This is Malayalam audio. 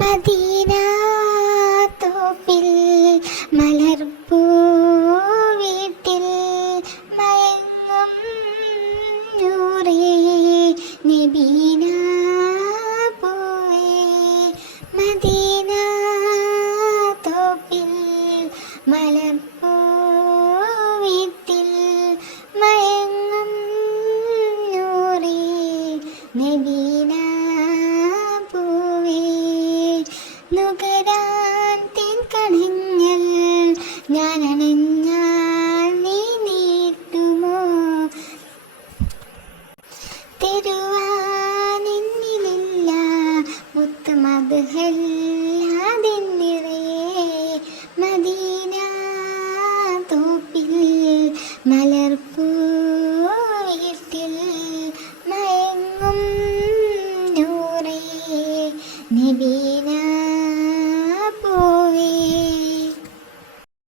മദീന തോപ്പിൽ മലർപ്പൂ വീട്ടിൽ മയങ്ങും നൂറേ നബീന പൂവേ. മദീന തോപ്പിൽ മലർപ്പൂ വീട്ടിൽ മയങ്ങും നൂറേ നബീന പൂവേ. നുകരാൻ തേൻ കണിഞ്ഞൽ ഞാൻ അണിഞ്ഞാൽ നീ നീട്ടുമോ? തരുവാനെന്നിലില്ല മുത്ത് മദ്ഹല്ലാതിന്നിറയെ. മദീന തോപ്പിൽ മലർപ്പൂ വീട്ടിൽ മയങ്ങും നൂറേ നബീന